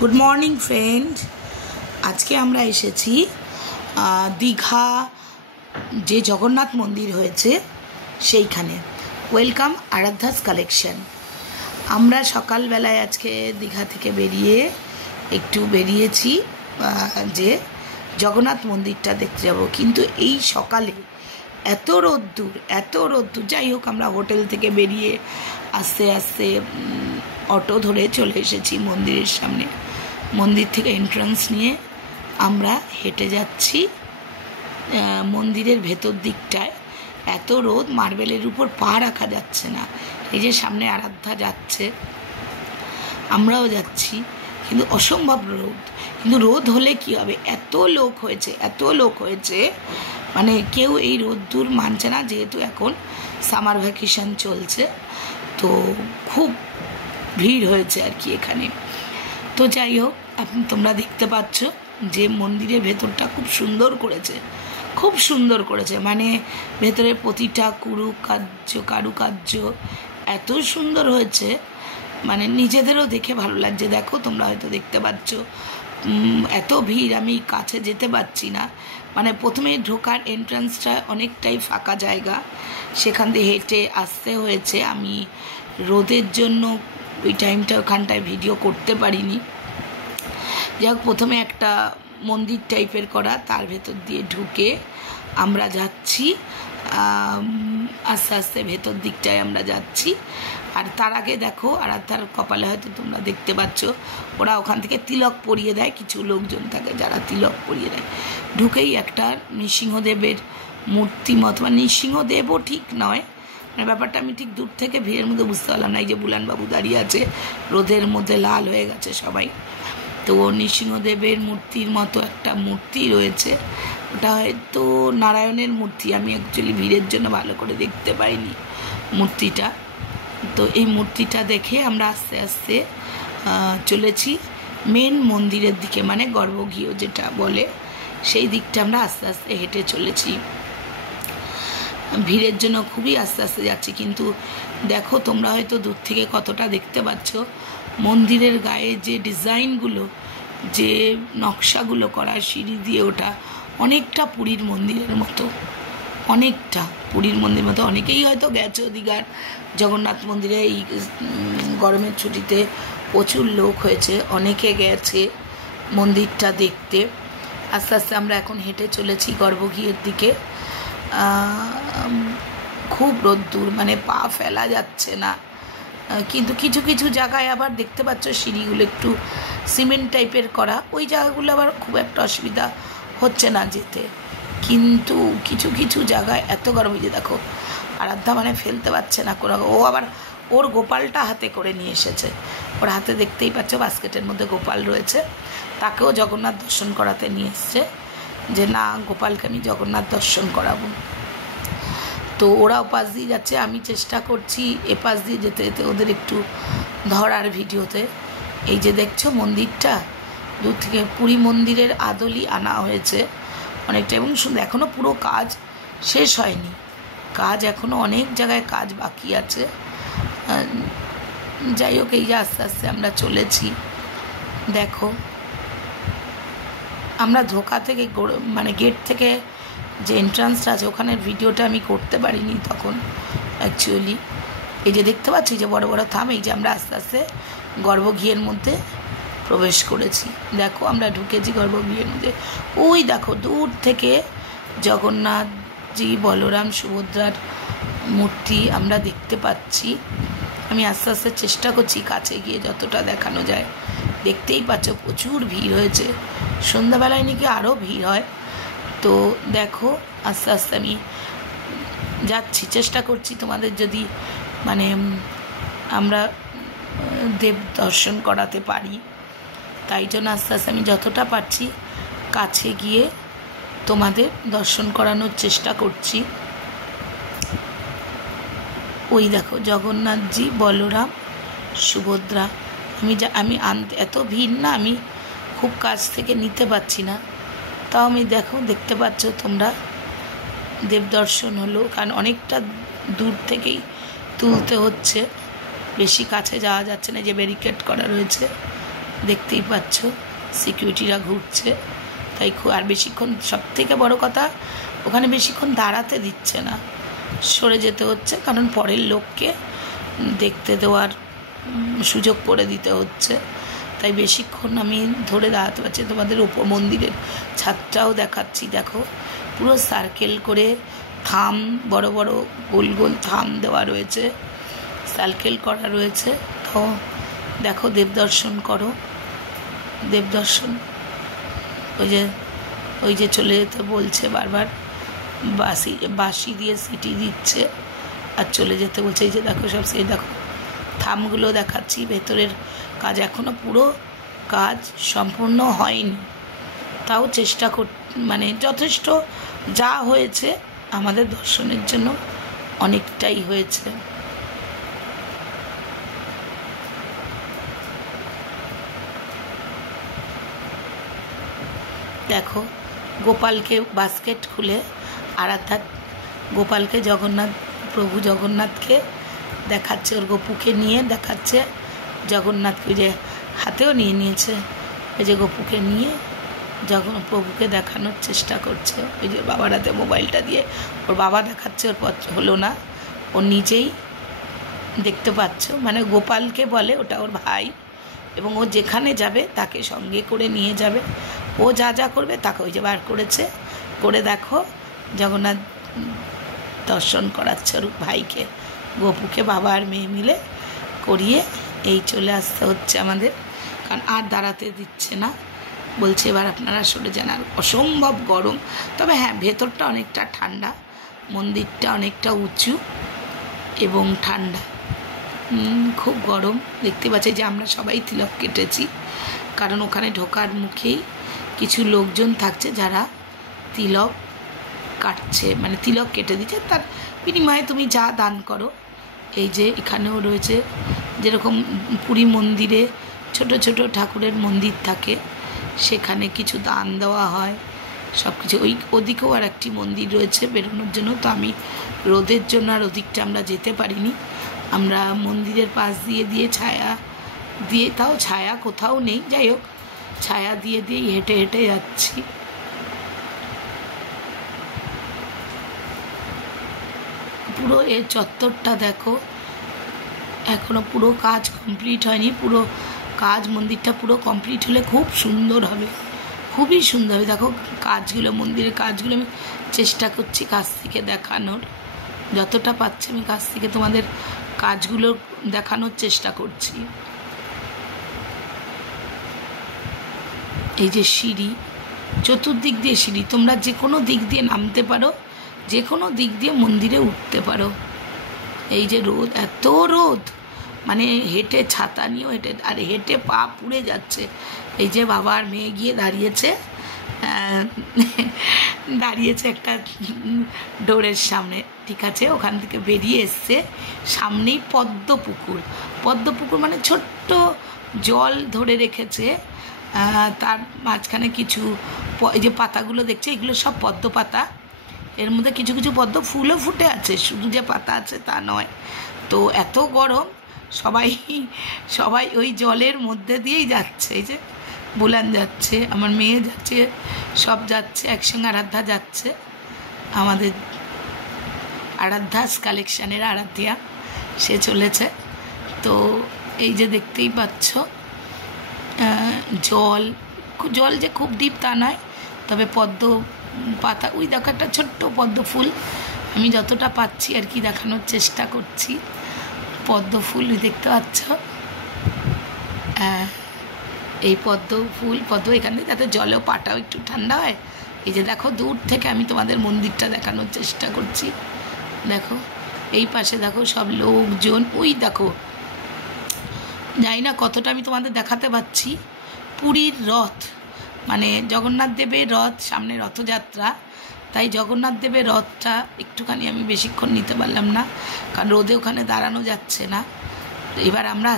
Good morning friend. आज के आमरा एसेছি दीघा जे जगन्नाथ मंदिर হয়েছে সেইখানে। Welcome Aradhya's collection. আমরা সকালবেলায় আজকে দীঘা থেকে বেরিয়ে একটু বেরিয়েছি যে জগন্নাথ মন্দিরটা দেখতে যাব, কিন্তু এই সকালে এত রোদ্দুর যাই হোক আমরা হোটেল থেকে বেরিয়ে আস্তে আস্তে অটো ধরে চলে এসেছি মন্দিরের সামনে। মন্দির থেকে এন্ট্রান্স নিয়ে আমরা হেঁটে যাচ্ছি মন্দিরের ভেতর দিকটায়। এত রোদ, মার্বেলের উপর পা রাখা যাচ্ছে না। এই যে সামনে আরাধ্যা যাচ্ছে, আমরাও যাচ্ছি, কিন্তু অসম্ভব রোদ। কিন্তু রোদ হলে কি হবে, এত লোক হয়েছে মানে কেউ এই রোদ্দুর মানছে না, যেহেতু এখন সামার ভ্যাকেশন চলছে, তো খুব ভিড় হয়েছে আর কি এখানে। তো যাই হোক, তোমরা দেখতে পাচ্ছ যে মন্দিরের ভেতরটা খুব সুন্দর করেছে, মানে ভেতরে প্রতিটা কারুকার্য এত সুন্দর হয়েছে, মানে নিজেদেরও দেখে ভালো লাগছে। দেখো তোমরা হয়তো দেখতে পাচ্ছ এত ভিড়, আমি কাছে যেতে পারছি না। মানে প্রথমে ঢোকার এন্ট্রান্সটা অনেকটাই ফাঁকা জায়গা, সেখান দিয়ে হেঁটে আসতে হয়েছে। আমি রোদের জন্য ওই টাইমটা ওখানটায় ভিডিও করতে পারিনি। যাই হোক, প্রথমে একটা মন্দির টাইপের করা, তার ভেতর দিয়ে ঢুকে আমরা যাচ্ছি আস্তে আস্তে ভেতর দিকটায় আমরা যাচ্ছি। আর তার আগে দেখো, আর তার কপালে হয়তো তোমরা দেখতে পাচ্ছ ওরা ওখান থেকে তিলক পরিয়ে দেয়, কিছু লোকজন থাকে যারা তিলক পরিয়ে দেয়। ঢুকেই একটা নৃসিংহদেবের মূর্তি মতো, মানে নৃসিংহদেবও ঠিক নয়, মানে ব্যাপারটা আমি ঠিক দূর থেকে ভিড়ের মধ্যে বুঝতে পারলাম না। এই যে বুলানবাবু দাঁড়িয়ে আছে, রোদের মধ্যে লাল হয়ে গেছে সবাই। তো নৃসিংহদেবের মূর্তির মতো একটা মূর্তি রয়েছে, ওটা হয়তো নারায়ণের মূর্তি। আমি অ্যাকচুয়ালি ভিড়ের জন্য ভালো করে দেখতে পাইনি মূর্তিটা। তো এই মূর্তিটা দেখে আমরা আস্তে আস্তে চলেছি মেন মন্দিরের দিকে, মানে গর্ভগৃহ যেটা বলে, সেই দিকটা আমরা আস্তে আস্তে হেঁটে চলেছি। ভিড়ের জন্য খুবই আস্তে আস্তে যাচ্ছি, কিন্তু দেখো তোমরা হয়তো দূর থেকে কতটা দেখতে পাচ্ছ মন্দিরের গায়ে যে ডিজাইনগুলো, যে নকশাগুলো করা, সিঁড়ি দিয়ে ওটা অনেকটা পুরীর মন্দিরের মতো, অনেকেই হয়তো গেছো দীঘার জগন্নাথ মন্দিরে। এই গরমের ছুটিতে প্রচুর লোক হয়েছে, অনেকে গেছে মন্দিরটা দেখতে। আস্তে আস্তে আমরা এখন হেঁটে চলেছি গর্ভগৃহের দিকে। খুব রোদ্দুর, মানে পা ফেলা যাচ্ছে না, কিন্তু কিছু কিছু জায়গায় আবার দেখতে পাচ্ছ সিঁড়িগুলো একটু সিমেন্ট টাইপের করা, ওই জায়গাগুলো আবার খুব একটা অসুবিধা হচ্ছে না যেতে। কিন্তু কিছু কিছু জায়গায় এত গরম, যে দেখো আরাধ্যা মানে ফেলতে পারছে না কোনো। ও আবার ওর গোপালটা হাতে করে নিয়ে এসেছে, ওর হাতে দেখতেই পাচ্ছ বাস্কেটের মধ্যে গোপাল রয়েছে, তাকেও জগন্নাথ দর্শন করাতে নিয়ে এসছে, যে না গোপালকে আমি জগন্নাথ দর্শন করাবো। তো ওরা ওপাশ দিয়ে যাচ্ছে, আমি চেষ্টা করছি এপাশ দিয়ে যেতে যেতে ওদের একটু ধরার ভিডিওতে। এই যে দেখছো মন্দিরটা দূর থেকে, পুরী মন্দিরের আদলই আনা হয়েছে অনেকটা, এবং সুন্দর। এখনও পুরো কাজ শেষ হয়নি, কাজ এখনও অনেক জায়গায় কাজ বাকি আছে। যাই হোক, এই যে আস্তে আস্তে আমরা চলেছি। দেখো আমরা ঢোকা থেকে, মানে গেট থেকে যে এন্ট্রান্সটা আছে ওখানের ভিডিওটা আমি করতে পারিনি তখন অ্যাকচুয়ালি। এই যে দেখতে পাচ্ছি যে বড় বড় থাম, এই যে আমরা আস্তে আস্তে গর্ভগৃহের মধ্যে প্রবেশ করেছি। দেখো আমরা ঢুকেছি গর্ভগৃহের মধ্যে। ওই দেখো দূর থেকে জগন্নাথজি, বলরাম, সুভদ্রার মূর্তি আমরা দেখতে পাচ্ছি। আমি আস্তে আস্তে চেষ্টা করছি কাছে গিয়ে যতটা দেখানো যায়। দেখতেই পাচ্ছ প্রচুর ভিড় হয়েছে, সন্ধ্যাবেলায় নাকি আরও ভিড় হয়। তো দেখো আস্তে আস্তে আমি যাচ্ছি, চেষ্টা করছি তোমাদের যদি মানে আমরা দেব দর্শন করাতে পারি, তাই জন্য আস্তে আস্তে আমি যতটা পারছি কাছে গিয়ে তোমাদের দর্শন করানোর চেষ্টা করছি। ওই দেখো জগন্নাথজি, বলরাম, সুভদ্রা। আমি এত ভিড় না, আমি খুব কাছ থেকে নিতে পারছি না, তাও আমি দেখতে পাচ্ছ তোমরা দেব দর্শন হলো, কারণ অনেকটা দূর থেকেই তুলতে হচ্ছে, বেশি কাছে যাওয়া যাচ্ছে না, যে ব্যারিকেড করা রয়েছে দেখতেই পাচ্ছ সিকিউরিটিরা ঘুরছে, তাই আর বেশিক্ষণ, সব থেকে বড় কথা ওখানে বেশিক্ষণ দাঁড়াতে দিচ্ছে না, সরে যেতে হচ্ছে, কারণ পরের লোককে দেখতে দেওয়ার সুযোগ করে দিতে হচ্ছে। তাই বেশিক্ষণ আমি ধরে দাঁড়াতে পারছি। তোমাদের উপর মন্দিরের ছাদটাও দেখাচ্ছি, দেখো পুরো সার্কেল করে থাম, বড় বড় গোল গোল থাম দেওয়া রয়েছে, সার্কেল করা রয়েছে। তো দেখো, দেবদর্শন করো, দেবদর্শন। ওই যে চলে যেতে বলছে বারবার, বাঁশি দিয়ে সিটি দিচ্ছে আর চলে যেতে বলছে। এই যে দেখো সব, সেই দেখো থামগুলো দেখাচ্ছি। ভেতরের কাজ এখনো পুরো কাজ সম্পূর্ণ হয়নি, তাও চেষ্টা মানে যথেষ্ট যা হয়েছে আমাদের দর্শনের জন্য অনেকটাই হয়েছে। দেখো গোপালকে বাস্কেট খুলে আরাধ্যা গোপালকে প্রভু জগন্নাথকে দেখাচ্ছে, ওর গপুকে নিয়ে দেখাচ্ছে জগন্নাথকে, যে হাতেও নিয়ে নিয়েছে, ওই যে গপুকে নিয়ে প্রভুকে দেখানোর চেষ্টা করছে। ওই যে বাবার হাতে মোবাইলটা দিয়ে ওর বাবা দেখাচ্ছে, ওর হলো না, ও নিজেই দেখতে পাচ্ছ। মানে গোপালকে বলে ওটা ওর ভাই, এবং ও যেখানে যাবে তাকে সঙ্গে করে নিয়ে যাবে, ও যা যা করবে তাকে ওই যে বার করেছে, করে দেখো জগন্নাথ দর্শন করাচ্ছে ওর ভাইকে, গপুকে বাবা আর মেয়ে মিলে করিয়ে এই চলে আসতে হচ্ছে আমাদের, কারণ আর দাঁড়াতে দিচ্ছে না, বলছে এবার আপনারা সরে যান। আর অসম্ভব গরম, তবে হ্যাঁ ভেতরটা অনেকটা ঠান্ডা, মন্দিরটা অনেকটা উঁচু এবং ঠান্ডা, খুব গরম। দেখতে পাচ্ছি যে আমরা সবাই তিলক কেটেছি, কারণ ওখানে ঢোকার মুখেই কিছু লোকজন থাকছে যারা তিলক কাটছে, মানে তিলক কেটে দিচ্ছে, তার বিনিময়ে তুমি যা দান করো। এই যে এখানেও রয়েছে, যেরকম পুরী মন্দিরে ছোট ছোট ঠাকুরের মন্দির থাকে, সেখানে কিছু দান দেওয়া হয়, সব কিছু। ওদিকেও আর একটি মন্দির রয়েছে বেরোনোর জন্য, তো আমি রোদের জন্য আর ওদিকটা আমরা যেতে পারিনি। আমরা মন্দিরের পাশ দিয়ে ছায়া দিয়ে, তাও ছায়া কোথাও নেই, যাই হোক ছায়া দিয়েই হেঁটে হেঁটে যাচ্ছি। পুরো এর চত্বরটা দেখো, এখনো পুরো কাজ কমপ্লিট হয়নি, পুরো কাজ মন্দিরটা পুরো কমপ্লিট হলে খুব সুন্দর হবে, খুবই সুন্দর হবে। দেখো কাজগুলো, মন্দিরের কাজগুলো আমি চেষ্টা করছি কাছ থেকে দেখানোর, যতটা পাচ্ছি আমি কাছ থেকে তোমাদের কাজগুলো দেখানোর চেষ্টা করছি। এই যে সিঁড়ি, চতুর্দিক দিয়ে সিঁড়ি, তোমরা যে কোনো দিক দিয়ে নামতে পারো, যে কোনো দিক দিয়ে মন্দিরে উঠতে পারো। এই যে রোদ, এত রোদ, মানে হেঁটে ছাতা নিয়েও হেঁটে, আর হেঁটে পা পুড়ে যাচ্ছে। এই যে বাবা আর মেয়ে গিয়ে দাঁড়িয়েছে একটা ডোরের সামনে, ঠিক আছে, ওখান থেকে বেরিয়ে এসছে, সামনেই পদ্মপুকুর মানে ছোট্ট জল ধরে রেখেছে, তার মাঝখানে কিছু এই যে পাতাগুলো দেখছে, এগুলো সব পদ্ম পাতা, এর মধ্যে কিছু কিছু পদ্ম ফুলও ফুটে আছে, শুধু যে পাতা আছে তা নয়। তো এত গরম, সবাই ওই জলের মধ্যে দিয়েই যাচ্ছে। এই যে বুলান যাচ্ছে, আমার মেয়ে যাচ্ছে, সব যাচ্ছে একসঙ্গে, আরাধ্যা যাচ্ছে, আমাদের আরাধ্যাস কালেকশানের আরাধ্যা, সে চলেছে। তো এই যে দেখতেই পাচ্ছ জল যে খুব ডিপ তা নয়, তবে পদ্ম পাতা, ওই দেখো একটা ছোট্ট পদ্ম ফুল, আমি যতটা পাচ্ছি আর কি দেখানোর চেষ্টা করছি। পদ্ম ফুল দেখতে পাচ্ছ, এই পদ্ম এখানে, যাতে জলেও পাটাও একটু ঠান্ডা হয়। এই যে দেখো দূর থেকে আমি তোমাদের মন্দিরটা দেখানোর চেষ্টা করছি, দেখো এই পাশে দেখো সব লোকজন, ওই দেখো, জানি না কতটা আমি তোমাদের দেখাতে পারছি, পুরীর রথ, মানে জগন্নাথ দেবের রথ, সামনে রথযাত্রা, তাই জগন্নাথ দেবের রথটা একটুখানি আমি বেশিক্ষণ নিতে পারলাম না, কারণ রোদে ওখানে দাঁড়ানো যাচ্ছে না। এবার আমরা